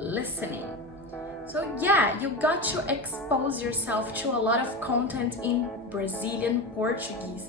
listening. So yeah, you got to expose yourself to a lot of content in Brazilian Portuguese.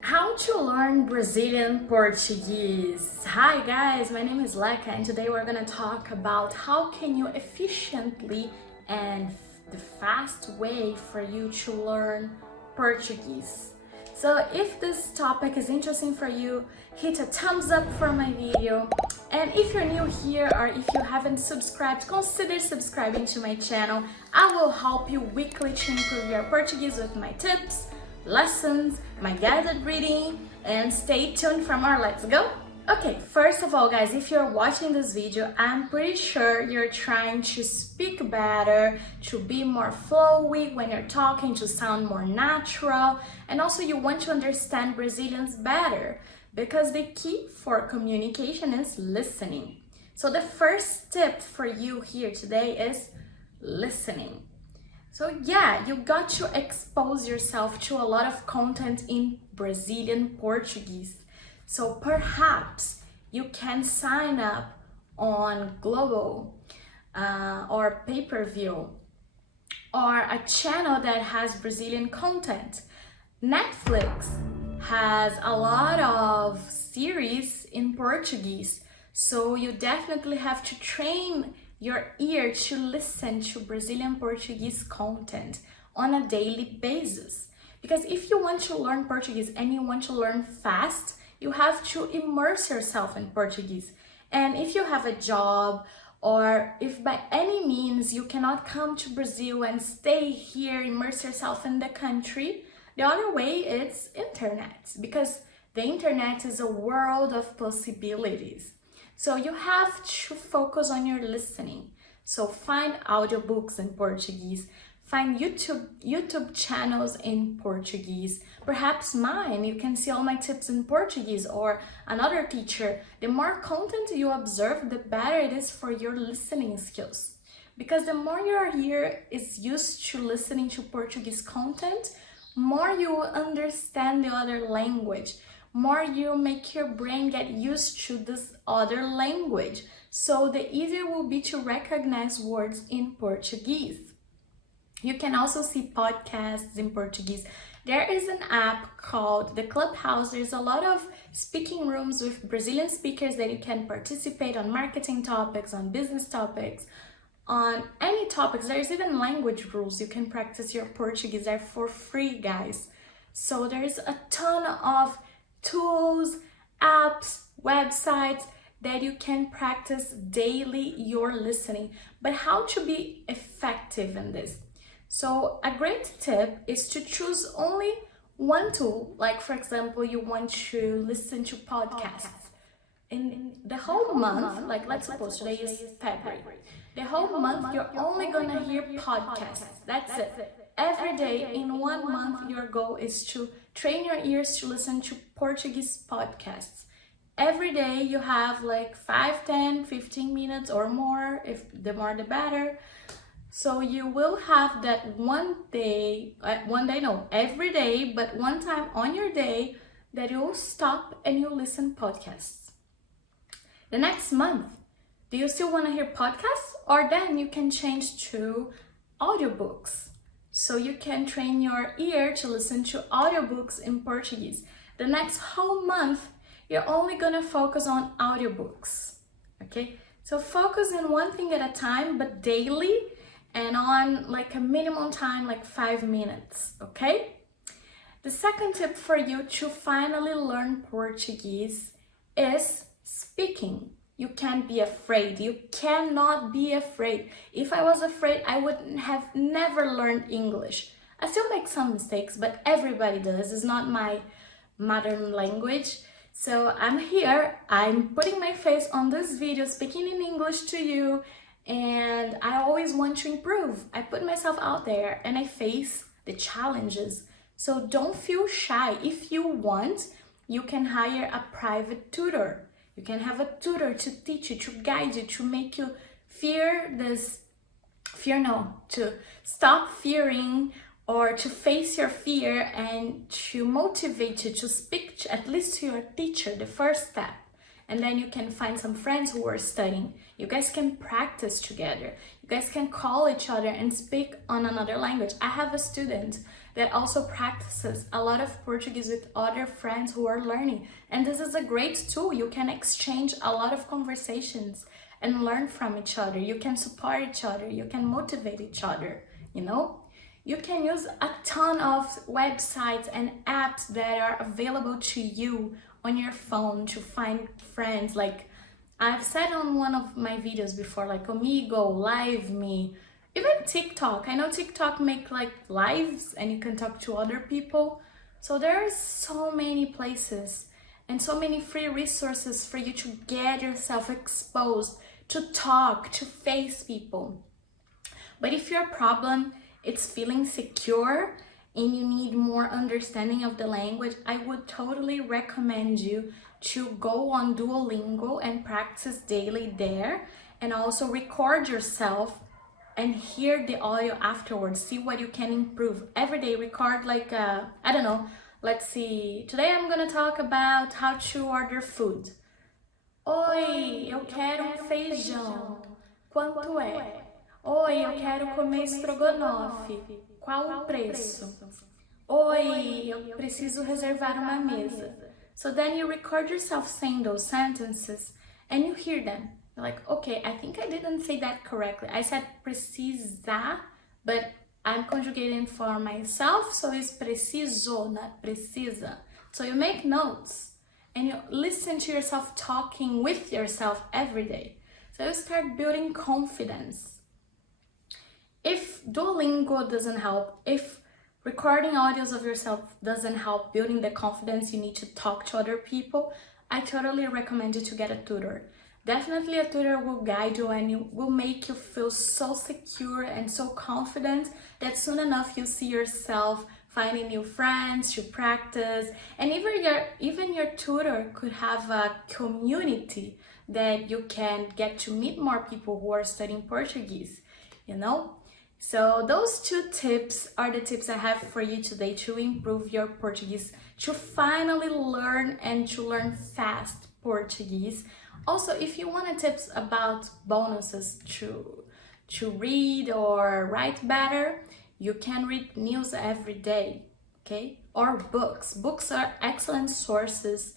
How to learn Brazilian Portuguese. Hi guys, my name is Leka and today we're gonna talk about how can you efficiently and the fast way for you to learn Portuguese. So if this topic is interesting for you, hit a thumbs up for my video. And if you're new here or if you haven't subscribed, consider subscribing to my channel. I will help you weekly to improve your Portuguese with my tips, lessons, my guided reading, and stay tuned for more. Let's go! Okay, first of all guys, if you're watching this video, I'm pretty sure you're trying to speak better, to be more flowy when you're talking, to sound more natural, and also you want to understand Brazilians better because the key for communication is listening. So the first tip for you here today is listening. So yeah, you got to expose yourself to a lot of content in Brazilian Portuguese. So perhaps you can sign up on Global or pay-per-view or a channel that has Brazilian content. Netflix has a lot of series in Portuguese, so you definitely have to train your ear to listen to Brazilian Portuguese content on a daily basis. Because if you want to learn Portuguese and you want to learn fast, you have to immerse yourself in Portuguese. And if you have a job or if by any means you cannot come to Brazil and stay here, immerse yourself in the country, the other way is internet, because the internet is a world of possibilities. So you have to focus on your listening. So find audiobooks in Portuguese, find YouTube channels in Portuguese, perhaps mine, you can see all my tips in Portuguese, or another teacher. The more content you observe, the better it is for your listening skills. Because the more your ear is used to listening to Portuguese content, more you will understand the other language, more you make your brain get used to this other language. So the easier will be to recognize words in Portuguese. You can also see podcasts in Portuguese. There is an app called the Clubhouse. There's a lot of speaking rooms with Brazilian speakers that you can participate on marketing topics, on business topics, on any topics. There's even language rules. You can practice your Portuguese there for free, guys. So there's a ton of tools, apps, websites that you can practice daily your listening. But how to be effective in this? So a great tip is to choose only one tool. Like for example, you want to listen to podcasts. In the whole month, like let's suppose today is February. The whole month you're only gonna hear podcasts. That's it. Every day in 1 month your goal is to train your ears to listen to Portuguese podcasts. Every day you have like 5, 10, 15 minutes or more, if the more the better. So you will have that every day, but one time on your day that you will stop and you listen podcasts. The next month, do you still want to hear podcasts? Or then you can change to audiobooks. So you can train your ear to listen to audiobooks in Portuguese. The next whole month, you're only gonna focus on audiobooks, okay? So focus on one thing at a time, but daily, and on like a minimum time, like 5 minutes, okay? The second tip for you to finally learn Portuguese is speaking. You can't be afraid. You cannot be afraid. If I was afraid, I would have never learned English. I still make some mistakes, but everybody does. It's not my modern language. So I'm here, I'm putting my face on this video, speaking in English to you, and I always want to improve. I put myself out there and I face the challenges. So don't feel shy. If you want, you can hire a private tutor. You can have a tutor to teach you, to guide you, to make you to stop fearing or to face your fear and to motivate you to speak at least to your teacher, the first step. and then you can find some friends who are studying. You guys can practice together. You guys can call each other and speak on another language. I have a student that also practices a lot of Portuguese with other friends who are learning. And this is a great tool. You can exchange a lot of conversations and learn from each other. You can support each other. You can motivate each other, you know? You can use a ton of websites and apps that are available to you on your phone to find friends. Like I've said on one of my videos before, like Omigo, Live Me, even TikTok. I know TikTok make like lives and you can talk to other people. So there's so many places and so many free resources for you to get yourself exposed, to talk, to face people. But if your problem is feeling secure and you need more understanding of the language, I would totally recommend you to go on Duolingo and practice daily there, and also record yourself and hear the audio afterwards. See what you can improve. Every day record like, I don't know, let's see, today I'm gonna talk about how to order food. Oi, eu quero feijão. Quanto é? Oi, eu quero comer estrogonofe. Qual o preço? Oi, eu preciso reservar uma mesa. So then you record yourself saying those sentences and you hear them. You're like, okay, I think I didn't say that correctly. I said precisa, but I'm conjugating for myself, so it's preciso, not precisa. So you make notes and you listen to yourself talking with yourself every day. So you start building confidence. If Duolingo doesn't help, if recording audios of yourself doesn't help building the confidence you need to talk to other people, I totally recommend you to get a tutor. Definitely a tutor will guide you and you will make you feel so secure and so confident that soon enough you see yourself finding new friends to practice. And even your tutor could have a community that you can get to meet more people who are studying Portuguese, you know? So those 2 tips are the tips I have for you today to improve your Portuguese, to finally learn and to learn fast Portuguese. Also, if you want tips about bonuses to read or write better, you can read news every day, okay? Or books. Books are excellent sources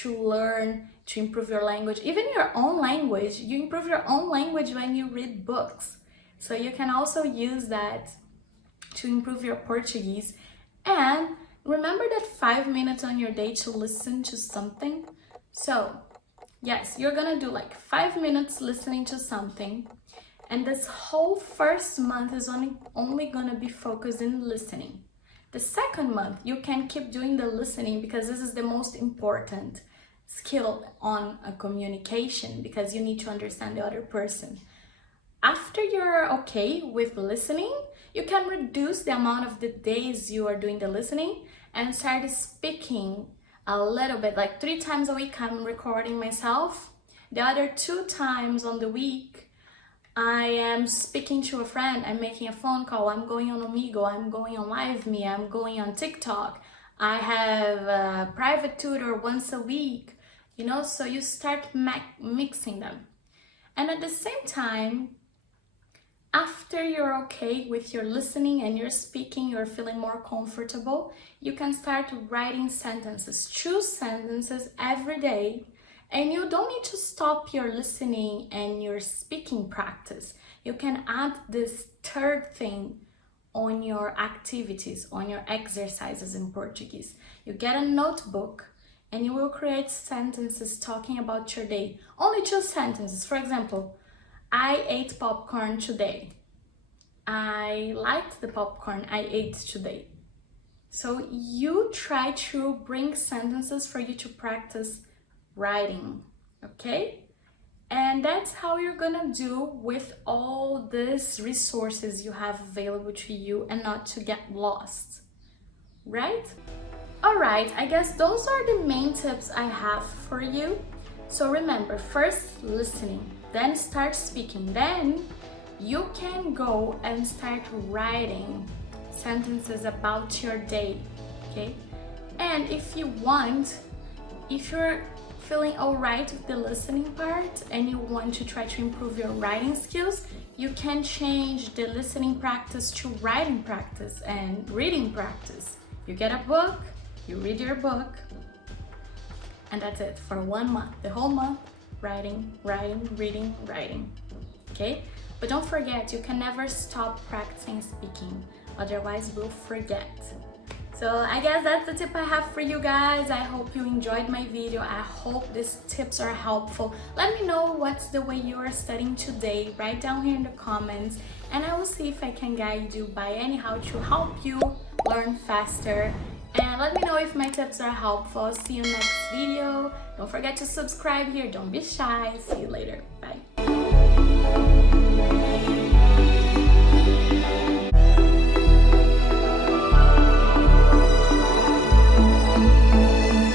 to learn, to improve your language. Even your own language, you improve your own language when you read books. So you can also use that to improve your Portuguese. And remember that 5 minutes on your day to listen to something. So yes, you're gonna do like 5 minutes listening to something, and this whole first month is only gonna be focused in listening. The second month, you can keep doing the listening because this is the most important skill on a communication, because you need to understand the other person. After you're okay with listening, you can reduce the amount of the days you are doing the listening and start speaking a little bit, like 3 times a week I'm recording myself. The other 2 times on the week, I am speaking to a friend, I'm making a phone call, I'm going on Omigo, I'm going on Live Me, I'm going on TikTok. I have a private tutor once a week, you know, so you start mixing them. And at the same time, after you're okay with your listening and your speaking, you're feeling more comfortable, you can start writing sentences. Choose sentences every day, and you don't need to stop your listening and your speaking practice. You can add this third thing on your activities, on your exercises in Portuguese. You get a notebook and you will create sentences talking about your day. Only 2 sentences. For example, I ate popcorn today. I liked the popcorn I ate today. So you try to bring sentences for you to practice writing, okay? And that's how you're gonna do with all these resources you have available to you and not to get lost, right? All right, I guess those are the main tips I have for you. So remember, first listening, then start speaking, then you can go and start writing sentences about your day, okay? And if you want, if you're feeling alright with the listening part and you want to try to improve your writing skills, you can change the listening practice to writing practice and reading practice. You get a book, you read your book, and that's it for 1 month. The whole month, writing, reading, writing. Okay? But don't forget, you can never stop practicing speaking, otherwise we'll forget. So I guess that's the tip I have for you guys. I hope you enjoyed my video. I hope these tips are helpful. Let me know what's the way you are studying today. Write down here in the comments and I will see if I can guide you by anyhow to help you learn faster. And let me know if my tips are helpful. See you next video. Don't forget to subscribe here. Don't be shy. See you later. Bye.